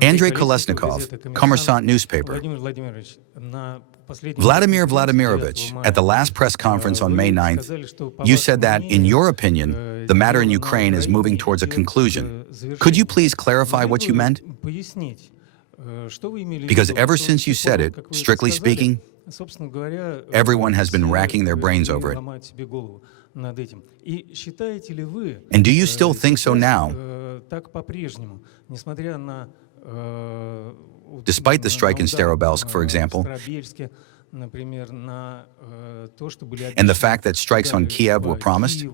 Andrei Kolesnikov, Kommersant newspaper. Vladimir Vladimirovich, at the last press conference on May 9th, you said that, in your opinion, the matter in Ukraine is moving towards a conclusion. Could you please clarify what you meant? Because ever since you said it, strictly speaking, everyone has been racking their brains over it. And do you still think so now? Despite the strike in Starobelsk, for example, and the fact that strikes on Kiev were promised?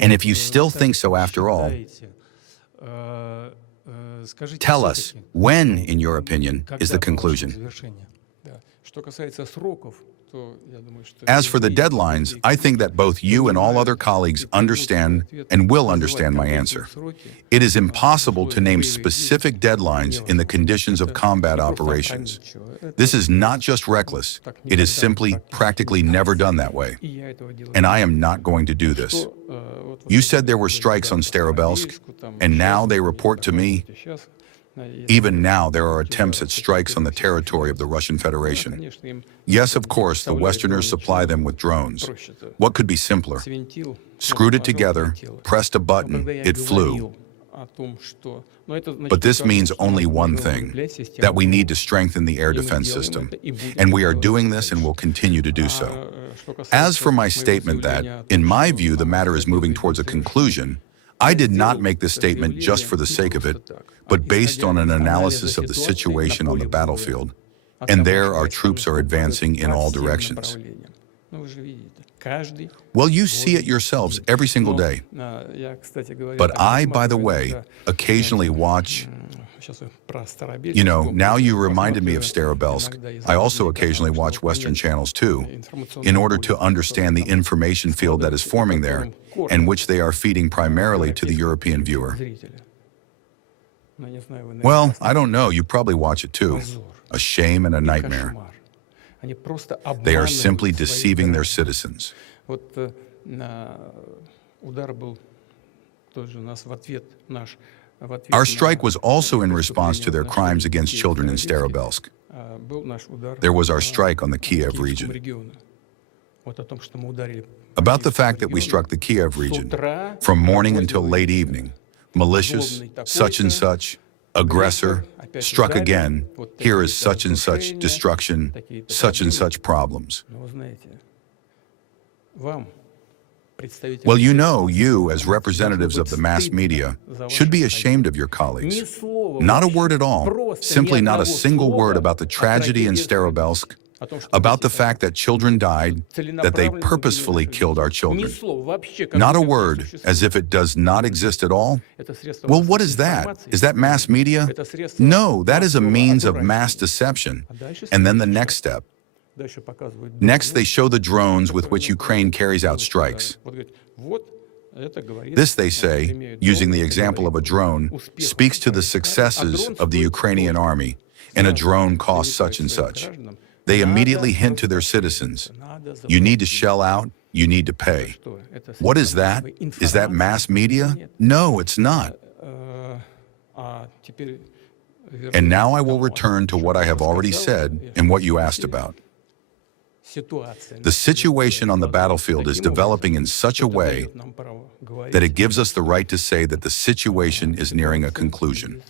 And if you still think so after all, tell us, when, in your opinion, is the conclusion? As for the deadlines, I think that both you and all other colleagues understand and will understand my answer. It is impossible to name specific deadlines in the conditions of combat operations. This is not just reckless, it is simply practically never done that way. And I am not going to do this. You said there were strikes on Starobelsk, and now they report to me. Even now, there are attempts at strikes on the territory of the Russian Federation. Yes, of course, the Westerners supply them with drones. What could be simpler? Screwed it together, pressed a button, it flew. But this means only one thing, that we need to strengthen the air defense system. And we are doing this and will continue to do so. As for my statement that, in my view, the matter is moving towards a conclusion, I did not make this statement just for the sake of it, but based on an analysis of the situation on the battlefield, and there our troops are advancing in all directions. Well, you see it yourselves every single day. But I, by the way, occasionally watch. You know, now you reminded me of Starobelsk. I also occasionally watch Western channels too, in order to understand the information field that is forming there, and which they are feeding primarily to the European viewer. Well, I don't know, you probably watch it too. A shame and a nightmare. They are simply deceiving their citizens. Our strike was also in response to their crimes against children in Starobelsk. There was our strike on the Kiev region. About the fact that we struck the Kiev region, from morning until late evening, malicious, such and such, aggressor, struck again, here is such and such destruction, such and such problems. Well, you know, you, as representatives of the mass media, should be ashamed of your colleagues. Not a word at all, simply not a single word about the tragedy in Starobelsk, about the fact that children died, that they purposefully killed our children. Not a word, as if it does not exist at all. Well, what is that? Is that mass media? No, that is a means of mass deception. And then the next step. Next, they show the drones with which Ukraine carries out strikes. This, they say, using the example of a drone, speaks to the successes of the Ukrainian army, and a drone costs such and such. They immediately hint to their citizens, you need to shell out, you need to pay. What is that? Is that mass media? No, it's not. And now I will return to what I have already said and what you asked about. The situation on the battlefield is developing in such a way that it gives us the right to say that the situation is nearing a conclusion.